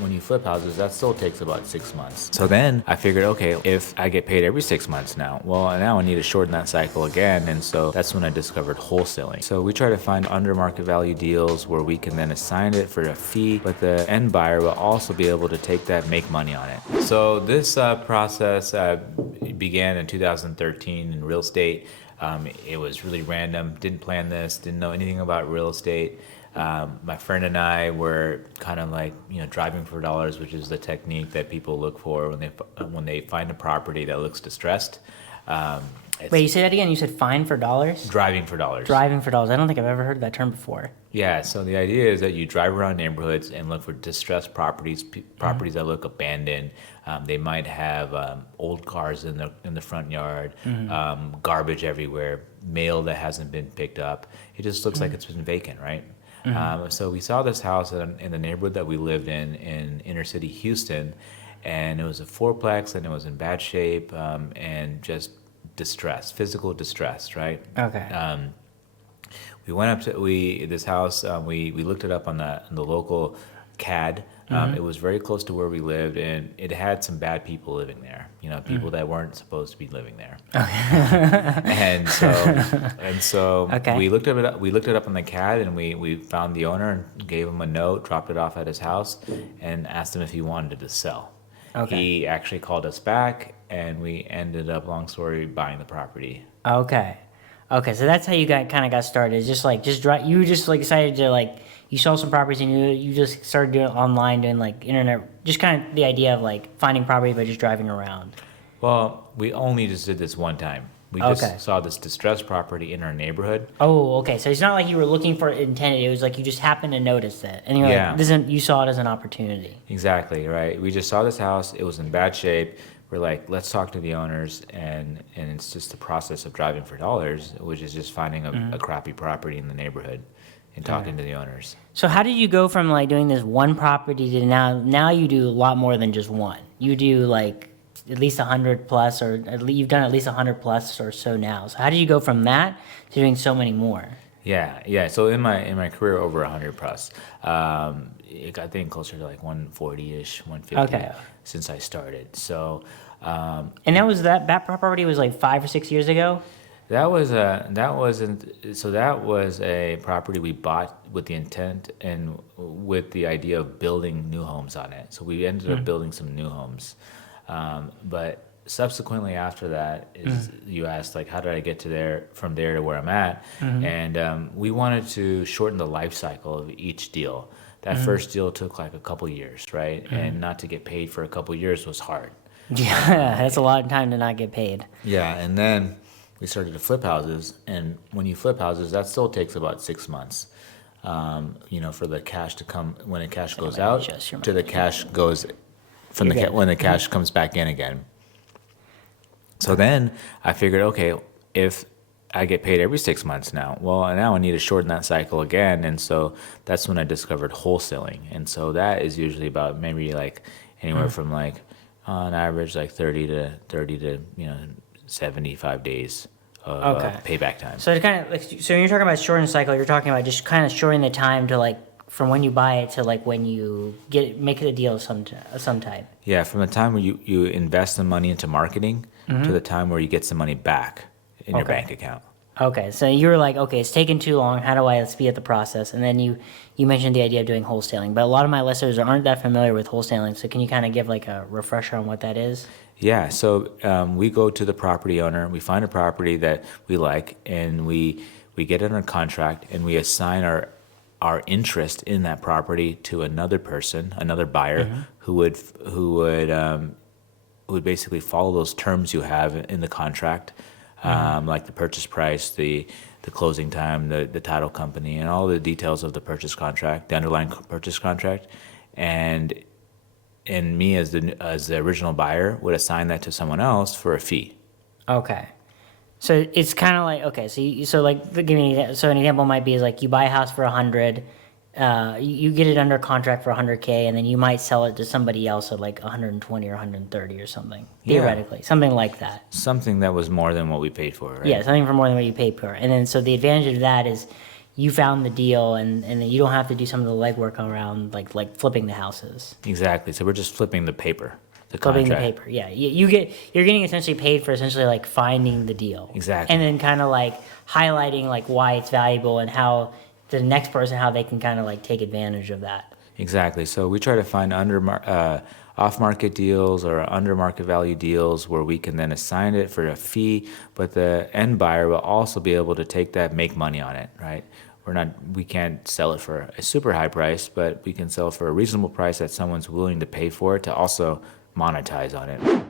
When you flip houses, that still takes about 6 months. So then I figured, okay, if I get paid every 6 months now, well, now I need to shorten that cycle again. And so that's when I discovered wholesaling. So we try to find under market value deals where we can then assign it for a fee, but the end buyer will also be able to take that, make money on it. So this process began in 2013 in real estate. It was really random, didn't plan this, didn't know anything about real estate. My friend and I were kind of like, driving for dollars, which is the technique that people look for when they find a property that looks distressed. Wait, you say that again? You said fine for dollars? Driving for dollars. Driving for dollars. I don't think I've ever heard that term before. Yeah, so the idea is that you drive around neighborhoods and look for distressed properties, properties that look abandoned. They might have old cars in the front yard, garbage everywhere, mail that hasn't been picked up. It just looks like it's been vacant, right? So we saw this house in the neighborhood that we lived in inner city Houston, and it was a fourplex, and it was in bad shape, and just distress, physical distress, right? Okay. We went up to this house. We looked it up on the local CAD. It was very close to where we lived, and it had some bad people living there. People that weren't supposed to be living there. And so Okay. we looked it up. We looked it up on the CAD, and we found the owner and gave him a note, dropped it off at his house, and asked him if he wanted to sell. Okay. He actually called us back, and we ended up, long story, buying the property. Okay. Okay, so that's how you kind of got started. You were just like decided to you saw some properties and you just started doing it online, doing like internet, just kind of the idea of like finding property by just driving around. Well, we only just did this one time. We just saw this distressed property in our neighborhood. Oh, okay. So it's not like you were looking for it intended. It was like you just happened to notice it, and you're like, you saw it as an opportunity. Exactly, right. We just saw this house. It was in bad shape. We're like, let's talk to the owners, and it's just the process of driving for dollars, which is just finding a crappy property in the neighborhood and talking to the owners. So how did you go from like doing this one property to now you do a lot more than just one? You do like at least 100 plus, or you've done at least 100 plus or so now. So how did you go from that to doing so many more? Yeah. So in my career, over 100 plus. I think closer to like 140-ish, 150 since I started. So. And that property was like 5 or 6 years ago. That was a property we bought with the intent and with the idea of building new homes on it. So we ended up building some new homes. But subsequently after that you asked, like, how did I get from there to where I'm at? And we wanted to shorten the life cycle of each deal. That first deal took like a couple years, right? And not to get paid for a couple years was hard. Yeah, that's a lot of time to not get paid. Yeah, and then we started to flip houses, and when you flip houses, that still takes about 6 months. For the cash to come, when the cash goes out to the cash goes from when the cash comes back in again. So then I figured, okay, if I get paid every 6 months now, well, now I need to shorten that cycle again, and so that's when I discovered wholesaling, and so that is usually about maybe like anywhere from like on average like 30 to 75 days of payback time. So it's kind of like, so when you're talking about shortening cycle, you're talking about just kind of shortening the time to like from when you buy it to like when you make it a deal of some type. Yeah, from the time where you invest the money into marketing to the time where you get some money back in your bank account. Okay, so you were like, okay, it's taking too long. How do I speed up the process? And then you mentioned the idea of doing wholesaling, but a lot of my listeners aren't that familiar with wholesaling. So can you kind of give like a refresher on what that is? Yeah, so we go to the property owner, we find a property that we like, and we get it under contract, and we assign our interest in that property to another person, another buyer, who would basically follow those terms you have in the contract. Like the purchase price, the closing time, the title company, and all the details of the purchase contract, the underlying purchase contract, and me as the original buyer would assign that to someone else for a fee. Okay, so it's kind of like, okay, so an example might be is like you buy a house for 100. You get it under contract for 100K, and then you might sell it to somebody else at like 120 or 130 or something, theoretically, something like that. Something that was more than what we paid for, right? Yeah, something for more than what you paid for. And then so the advantage of that is you found the deal, and then you don't have to do some of the legwork around like flipping the houses. Exactly. So we're just flipping the paper, the Flipping the contract. paper, yeah. You're getting essentially paid for essentially like finding the deal. Exactly. And then kind of like highlighting like why it's valuable and how the next person, how they can kind of like take advantage of that. Exactly. So we try to find off-market deals or under-market value deals where we can then assign it for a fee, but the end buyer will also be able to take that, make money on it, right? We can't sell it for a super high price, but we can sell it for a reasonable price that someone's willing to pay for it to also monetize on it.